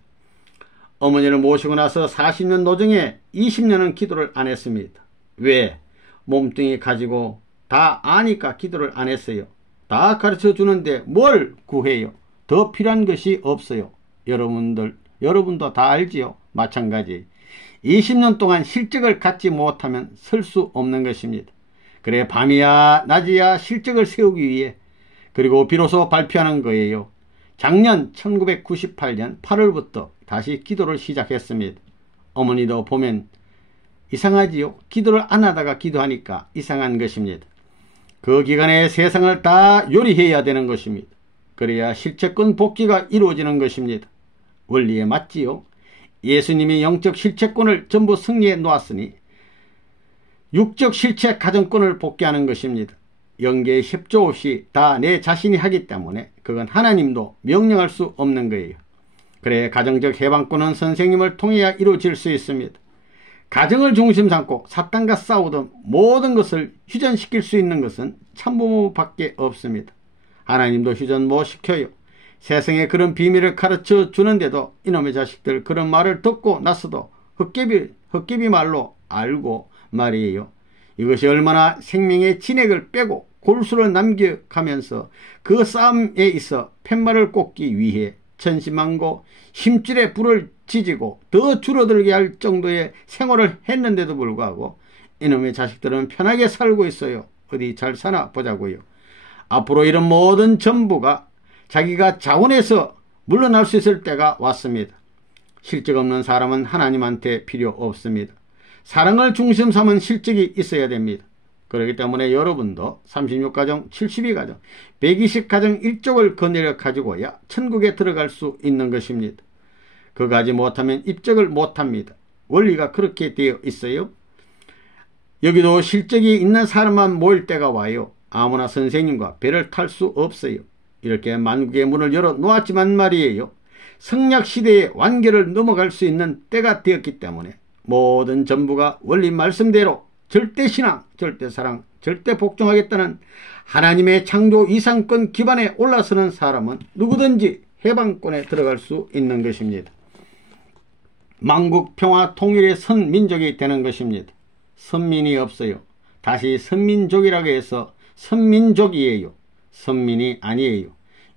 어머니를 모시고 나서 40년 노정에 20년은 기도를 안 했습니다. 왜? 몸뚱이 가지고 다 아니까 기도를 안 했어요. 다 가르쳐 주는데 뭘 구해요? 더 필요한 것이 없어요. 여러분도 다 알지요? 마찬가지. 20년 동안 실적을 갖지 못하면 설 수 없는 것입니다. 그래 밤이야 낮이야 실적을 세우기 위해 그리고 비로소 발표하는 거예요. 작년 1998년 8월부터 다시 기도를 시작했습니다. 어머니도 보면 이상하지요? 기도를 안 하다가 기도하니까 이상한 것입니다. 그 기간에 세상을 다 요리해야 되는 것입니다. 그래야 실체권 복귀가 이루어지는 것입니다. 원리에 맞지요? 예수님이 영적 실체권을 전부 승리해 놓았으니 육적 실체 가정권을 복귀하는 것입니다. 영계의 협조 없이 다 내 자신이 하기 때문에 그건 하나님도 명령할 수 없는 거예요. 그래 가정적 해방권은 선생님을 통해야 이루어질 수 있습니다. 가정을 중심 삼고 사탄과 싸우던 모든 것을 휴전시킬 수 있는 것은 참부모밖에 없습니다. 하나님도 휴전 못 시켜요. 세상에 그런 비밀을 가르쳐 주는데도 이놈의 자식들 그런 말을 듣고 나서도 헛개비 말로 알고 말이에요. 이것이 얼마나 생명의 진액을 빼고 골수를 남겨가면서 그 싸움에 있어 팻말을 꽂기 위해 천신만고 힘줄에 불을 지지고 더 줄어들게 할 정도의 생활을 했는데도 불구하고 이놈의 자식들은 편하게 살고 있어요. 어디 잘 사나 보자고요. 앞으로 이런 모든 전부가 자기가 자원해서 물러날 수 있을 때가 왔습니다. 실적 없는 사람은 하나님한테 필요 없습니다. 사랑을 중심 삼은 실적이 있어야 됩니다. 그렇기 때문에 여러분도 36가정, 72가정, 120가정 일족을 거느려 가지고야 천국에 들어갈 수 있는 것입니다. 그거 하지 못하면 입적을 못합니다. 원리가 그렇게 되어 있어요. 여기도 실적이 있는 사람만 모일 때가 와요. 아무나 선생님과 배를 탈 수 없어요. 이렇게 만국의 문을 열어 놓았지만 말이에요. 성약시대의 완결을 넘어갈 수 있는 때가 되었기 때문에 모든 전부가 원리 말씀대로 절대신앙, 절대사랑, 절대복종하겠다는 하나님의 창조 이상권 기반에 올라서는 사람은 누구든지 해방권에 들어갈 수 있는 것입니다. 만국 평화 통일의 선민족이 되는 것입니다. 선민이 없어요. 다시 선민족이라고 해서 선민족이에요. 선민이 아니에요.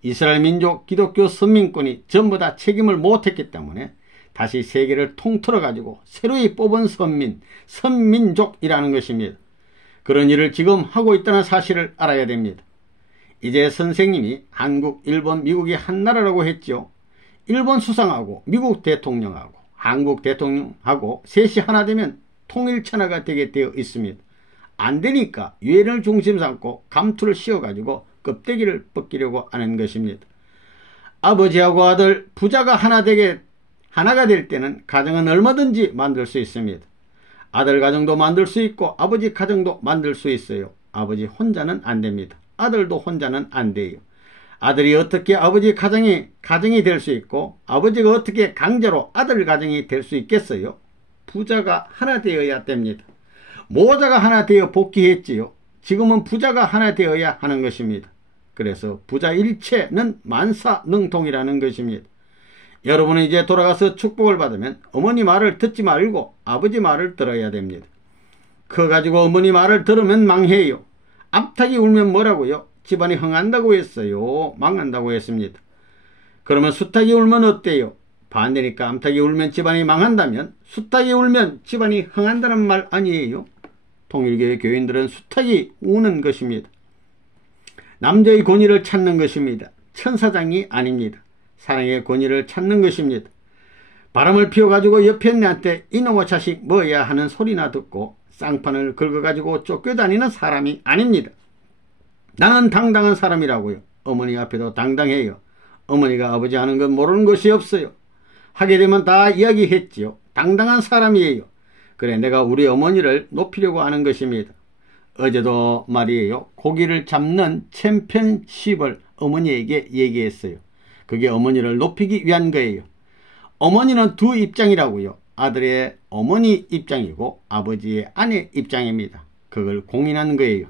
이스라엘 민족 기독교 선민권이 전부 다 책임을 못했기 때문에 다시 세계를 통틀어 가지고 새로이 뽑은 선민족이라는 것입니다. 그런 일을 지금 하고 있다는 사실을 알아야 됩니다. 이제 선생님이 한국, 일본, 미국이 한 나라라고 했죠. 일본 수상하고 미국 대통령하고 한국 대통령하고 셋이 하나 되면 통일천하가 되게 되어 있습니다. 안 되니까 유엔을 중심 삼고 감투를 씌워가지고 껍데기를 벗기려고 하는 것입니다. 아버지하고 아들 부자가 하나가 될 때는 가정은 얼마든지 만들 수 있습니다. 아들 가정도 만들 수 있고 아버지 가정도 만들 수 있어요. 아버지 혼자는 안 됩니다. 아들도 혼자는 안 돼요. 아들이 어떻게 아버지 가정이 될 수 있고 아버지가 어떻게 강제로 아들 가정이 될 수 있겠어요? 부자가 하나 되어야 됩니다. 모자가 하나 되어 복귀했지요. 지금은 부자가 하나 되어야 하는 것입니다. 그래서 부자 일체는 만사능통이라는 것입니다. 여러분은 이제 돌아가서 축복을 받으면 어머니 말을 듣지 말고 아버지 말을 들어야 됩니다. 그거 가지고 어머니 말을 들으면 망해요. 암탉이 울면 뭐라고요? 집안이 흥한다고 했어요. 망한다고 했습니다. 그러면 수탉이 울면 어때요? 반대니까 암탉이 울면 집안이 망한다면 수탉이 울면 집안이 흥한다는 말 아니에요? 통일교의 교인들은 수탉이 우는 것입니다. 남자의 권위를 찾는 것입니다. 천사장이 아닙니다. 사랑의 권위를 찾는 것입니다. 바람을 피워가지고 옆에 내한테 이놈의 자식 뭐야 하는 소리나 듣고 쌍판을 긁어가지고 쫓겨다니는 사람이 아닙니다. 나는 당당한 사람이라고요. 어머니 앞에도 당당해요. 어머니가 아버지 하는 건 모르는 것이 없어요. 하게 되면 다 이야기했지요. 당당한 사람이에요. 그래 내가 우리 어머니를 높이려고 하는 것입니다. 어제도 말이에요. 고기를 잡는 챔피언십을 어머니에게 얘기했어요. 그게 어머니를 높이기 위한 거예요. 어머니는 두 입장이라고요. 아들의 어머니 입장이고 아버지의 아내 입장입니다. 그걸 공인한 거예요.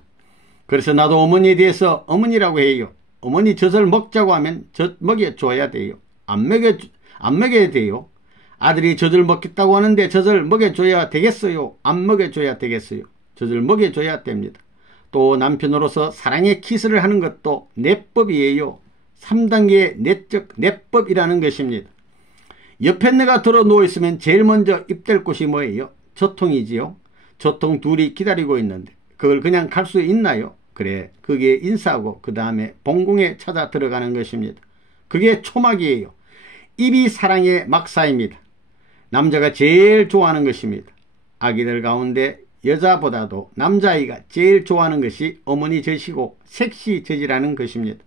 그래서 나도 어머니에 대해서 어머니라고 해요. 어머니 젖을 먹자고 하면 젖 먹여줘야 돼요. 안 먹여야 돼요. 아들이 젖을 먹겠다고 하는데 젖을 먹여줘야 되겠어요? 안 먹여줘야 되겠어요? 젖을 먹여줘야 됩니다. 또 남편으로서 사랑의 키스를 하는 것도 내법이에요. 3단계의 내적 내법이라는 것입니다. 옆에 내가 들어 누워있으면 제일 먼저 입댈 곳이 뭐예요? 저통이지요. 저통 둘이 기다리고 있는데 그걸 그냥 갈 수 있나요? 그래, 그게 인사하고 그 다음에 봉궁에 찾아 들어가는 것입니다. 그게 초막이에요. 입이 사랑의 막사입니다. 남자가 제일 좋아하는 것입니다. 아기들 가운데 여자보다도 남자아이가 제일 좋아하는 것이 어머니 젖이고 섹시 젖이라는 것입니다.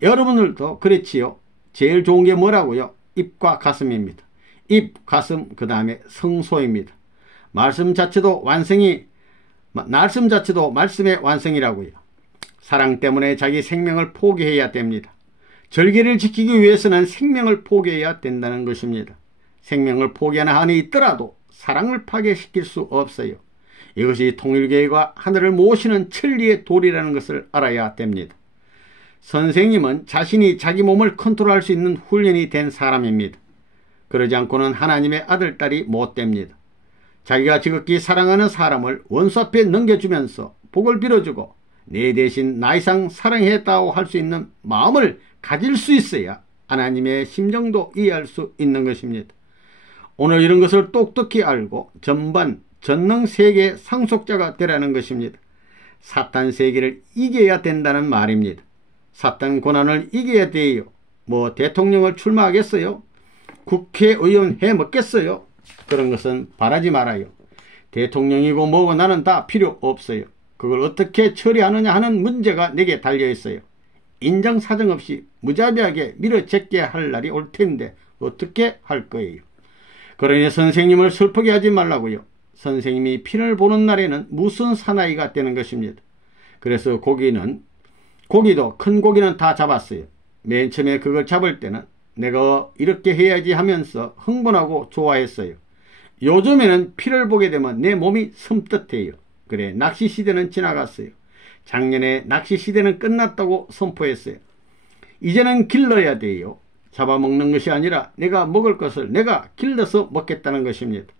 여러분들도 그렇지요. 제일 좋은 게 뭐라고요? 입과 가슴입니다. 입, 가슴, 그 다음에 성소입니다. 말씀 자체도 말씀의 완성이라고요. 사랑 때문에 자기 생명을 포기해야 됩니다. 절개를 지키기 위해서는 생명을 포기해야 된다는 것입니다. 생명을 포기하는 한이 있더라도 사랑을 파괴시킬 수 없어요. 이것이 통일교회가 하늘을 모시는 천리의 도리라는 것을 알아야 됩니다. 선생님은 자신이 자기 몸을 컨트롤할 수 있는 훈련이 된 사람입니다. 그러지 않고는 하나님의 아들, 딸이 못 됩니다. 자기가 지극히 사랑하는 사람을 원수 앞에 넘겨주면서 복을 빌어주고 내 대신 나 이상 사랑했다고 할 수 있는 마음을 가질 수 있어야 하나님의 심정도 이해할 수 있는 것입니다. 오늘 이런 것을 똑똑히 알고 전능 세계 상속자가 되라는 것입니다. 사탄 세계를 이겨야 된다는 말입니다. 사탄 고난을 이겨야 돼요. 뭐 대통령을 출마하겠어요? 국회의원 해먹겠어요? 그런 것은 바라지 말아요. 대통령이고 뭐고 나는 다 필요 없어요. 그걸 어떻게 처리하느냐 하는 문제가 내게 달려있어요. 인정사정 없이 무자비하게 밀어제게 할 날이 올 텐데 어떻게 할 거예요? 그러니 선생님을 슬프게 하지 말라고요. 선생님이 피를 보는 날에는 무슨 사나이가 되는 것입니다. 그래서 고기도 큰 고기는 다 잡았어요. 맨 처음에 그걸 잡을 때는 내가 이렇게 해야지 하면서 흥분하고 좋아했어요. 요즘에는 피를 보게 되면 내 몸이 섬뜩해요. 그래, 낚시 시대는 지나갔어요. 작년에 낚시 시대는 끝났다고 선포했어요. 이제는 길러야 돼요. 잡아먹는 것이 아니라 내가 먹을 것을 내가 길러서 먹겠다는 것입니다.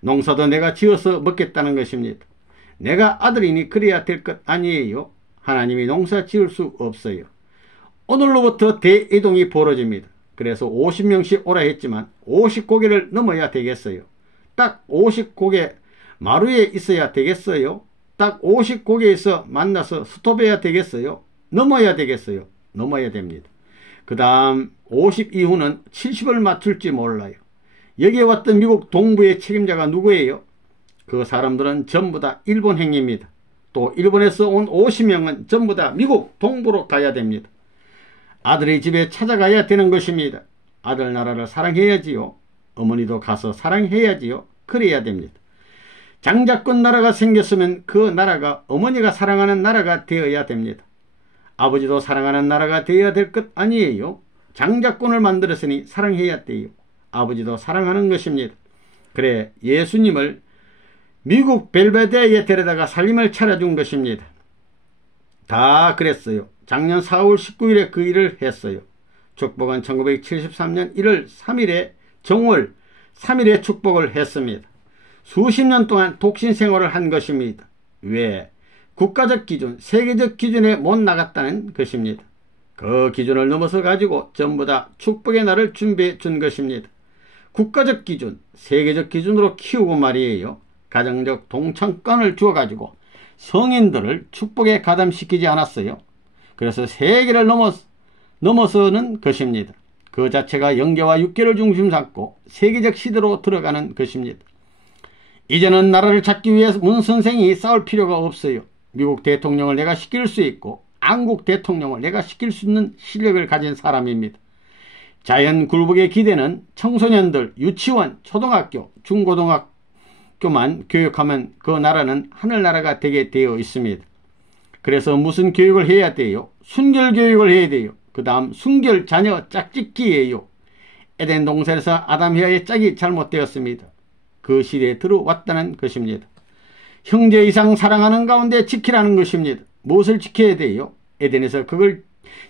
농사도 내가 지어서 먹겠다는 것입니다. 내가 아들이니 그래야 될 것 아니에요. 하나님이 농사 지을 수 없어요. 오늘로부터 대이동이 벌어집니다. 그래서 50명씩 오라 했지만 50고개를 넘어야 되겠어요. 딱 50고개 마루에 있어야 되겠어요. 딱 50고개에서 만나서 스톱해야 되겠어요. 넘어야 되겠어요. 넘어야 됩니다. 그 다음 50 이후는 70을 맞출지 몰라요. 여기에 왔던 미국 동부의 책임자가 누구예요? 그 사람들은 전부 다 일본 행위입니다. 또 일본에서 온 50명은 전부 다 미국 동부로 가야 됩니다. 아들의 집에 찾아가야 되는 것입니다. 아들 나라를 사랑해야지요. 어머니도 가서 사랑해야지요. 그래야 됩니다. 장자권 나라가 생겼으면 그 나라가 어머니가 사랑하는 나라가 되어야 됩니다. 아버지도 사랑하는 나라가 되어야 될 것 아니에요. 장자권을 만들었으니 사랑해야 돼요. 아버지도 사랑하는 것입니다. 그래, 예수님을 미국 벨베데에 데려다가 살림을 차려준 것입니다. 다 그랬어요. 작년 4월 19일에 그 일을 했어요. 축복은 1973년 1월 3일에 정월 3일에 축복을 했습니다. 수십 년 동안 독신 생활을 한 것입니다. 왜? 국가적 기준, 세계적 기준에 못 나갔다는 것입니다. 그 기준을 넘어서 가지고 전부 다 축복의 날을 준비해 준 것입니다. 국가적 기준, 세계적 기준으로 키우고 말이에요. 가정적 동창권을 주어가지고 성인들을 축복에 가담시키지 않았어요. 그래서 세계를 넘어서는 것입니다. 그 자체가 영계와 육계를 중심 삼고 세계적 시대로 들어가는 것입니다. 이제는 나라를 찾기 위해서 문 선생이 싸울 필요가 없어요. 미국 대통령을 내가 시킬 수 있고 한국 대통령을 내가 시킬 수 있는 실력을 가진 사람입니다. 자연 굴복의 기대는 청소년들, 유치원, 초등학교, 중고등학교만 교육하면 그 나라는 하늘나라가 되게 되어 있습니다. 그래서 무슨 교육을 해야 돼요? 순결 교육을 해야 돼요. 그 다음 순결 자녀 짝짓기예요. 에덴 동산에서 아담 히와의 짝이 잘못되었습니다. 그 시대에 들어왔다는 것입니다. 형제 이상 사랑하는 가운데 지키라는 것입니다. 무엇을 지켜야 돼요? 에덴에서 그걸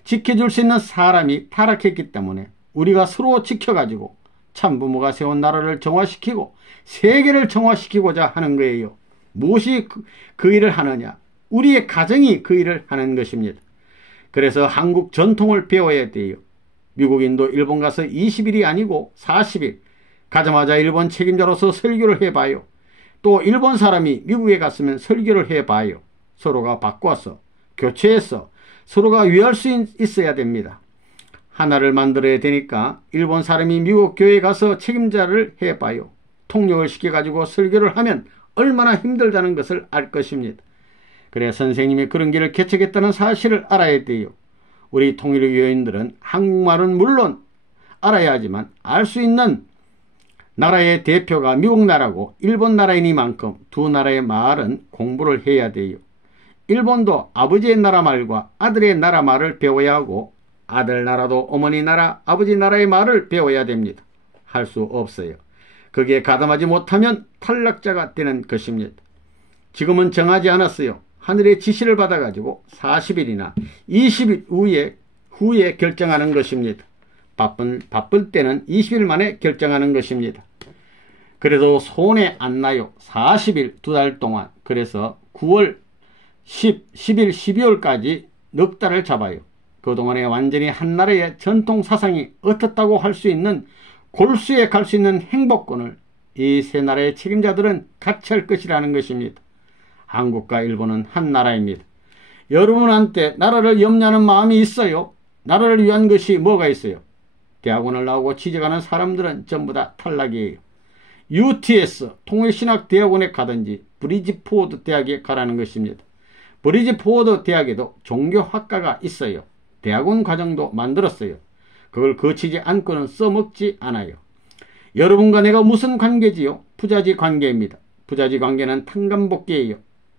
지켜줄 수 있는 사람이 타락했기 때문에 우리가 서로 지켜가지고 참부모가 세운 나라를 정화시키고 세계를 정화시키고자 하는 거예요. 무엇이 그 일을 하느냐? 우리의 가정이 그 일을 하는 것입니다. 그래서 한국 전통을 배워야 돼요. 미국인도 일본 가서 20일이 아니고 40일 가자마자 일본 책임자로서 설교를 해봐요. 또 일본 사람이 미국에 갔으면 설교를 해봐요. 서로가 바꿔서 교체해서 서로가 위할 수 있어야 됩니다. 하나를 만들어야 되니까 일본 사람이 미국 교회에 가서 책임자를 해봐요. 통역을 시켜가지고 설교를 하면 얼마나 힘들다는 것을 알 것입니다. 그래 선생님이 그런 길을 개척했다는 사실을 알아야 돼요. 우리 통일교인들은 한국말은 물론 알아야 하지만 알 수 있는 나라의 대표가 미국 나라고 일본 나라이니만큼 두 나라의 말은 공부를 해야 돼요. 일본도 아버지의 나라 말과 아들의 나라 말을 배워야 하고 아들 나라도 어머니 나라, 아버지 나라의 말을 배워야 됩니다. 할 수 없어요. 거기에 가담하지 못하면 탈락자가 되는 것입니다. 지금은 정하지 않았어요. 하늘의 지시를 받아가지고 40일이나 20일 후에 결정하는 것입니다. 바쁠 때는 20일 만에 결정하는 것입니다. 그래도 손에 안 나요. 40일, 2달 동안. 그래서 9월, 10, 11, 12월까지 넉 달을 잡아요. 그동안에 완전히 한 나라의 전통 사상이 어떻다고 할 수 있는 골수에 갈 수 있는 행복권을 이 세 나라의 책임자들은 같이 할 것이라는 것입니다. 한국과 일본은 한 나라입니다. 여러분한테 나라를 염려하는 마음이 있어요? 나라를 위한 것이 뭐가 있어요? 대학원을 나오고 취직하는 사람들은 전부 다 탈락이에요. UTS 통일신학대학원에 가든지 브리지포드 대학에 가라는 것입니다. 브리지포드 대학에도 종교학과가 있어요. 대학원 과정도 만들었어요. 그걸 거치지 않고는 써먹지 않아요. 여러분과 내가 무슨 관계지요? 부자지 관계입니다. 부자지 관계는 탕감복귀예요.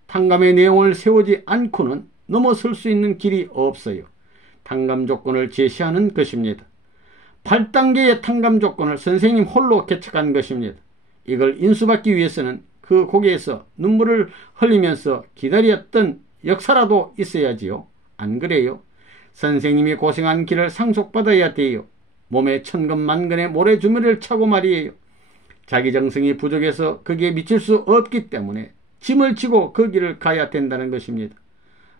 탕감의 내용을 세우지 않고는 넘어설 수 있는 길이 없어요. 탕감 조건을 제시하는 것입니다. 8단계의 탕감 조건을 선생님 홀로 개척한 것입니다. 이걸 인수받기 위해서는 그 고개에서 눈물을 흘리면서 기다렸던 역사라도 있어야지요. 안 그래요? 선생님이 고생한 길을 상속받아야 돼요. 몸에 천근만근의 모래주머니를 차고 말이에요. 자기 정성이 부족해서 거기에 미칠 수 없기 때문에 짐을 지고 그 길을 가야 된다는 것입니다.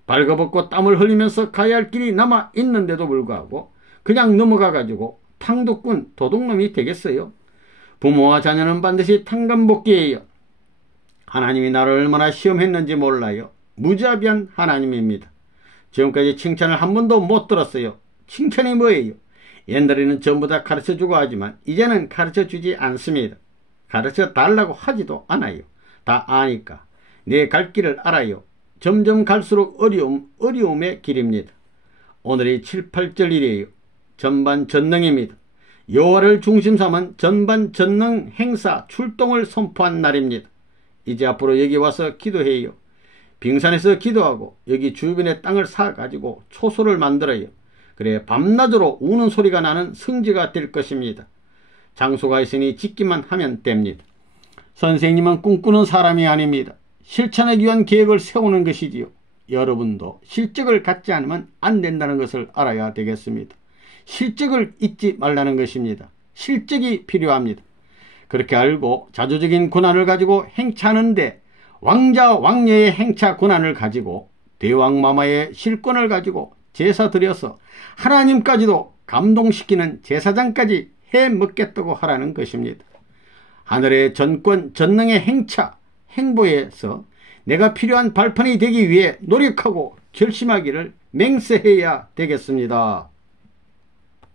발가벗고 땀을 흘리면서 가야 할 길이 남아 있는데도 불구하고 그냥 넘어가가지고 탕도꾼 도둑놈이 되겠어요? 부모와 자녀는 반드시 탕감복귀예요. 하나님이 나를 얼마나 시험했는지 몰라요. 무자비한 하나님입니다. 지금까지 칭찬을 한 번도 못 들었어요. 칭찬이 뭐예요? 옛날에는 전부 다 가르쳐주고 하지만 이제는 가르쳐주지 않습니다. 가르쳐 달라고 하지도 않아요. 다 아니까. 내 갈 길을 알아요. 점점 갈수록 어려움의 길입니다. 오늘이 7, 8절이래요. 전반전능입니다. 여호와를 중심 삼은 전반전능 행사 출동을 선포한 날입니다. 이제 앞으로 여기 와서 기도해요. 빙산에서 기도하고 여기 주변의 땅을 사가지고 초소를 만들어요. 그래 밤낮으로 우는 소리가 나는 성지가 될 것입니다. 장소가 있으니 짓기만 하면 됩니다. 선생님은 꿈꾸는 사람이 아닙니다. 실천하기 위한 계획을 세우는 것이지요. 여러분도 실적을 갖지 않으면 안 된다는 것을 알아야 되겠습니다. 실적을 잊지 말라는 것입니다. 실적이 필요합니다. 그렇게 알고 자조적인 권한을 가지고 행차하는데 왕자 왕녀의 행차 권한을 가지고 대왕마마의 실권을 가지고 제사 드려서 하나님까지도 감동시키는 제사장까지 해먹겠다고 하라는 것입니다. 하늘의 전권 전능의 행차 행보에서 내가 필요한 발판이 되기 위해 노력하고 결심하기를 맹세해야 되겠습니다.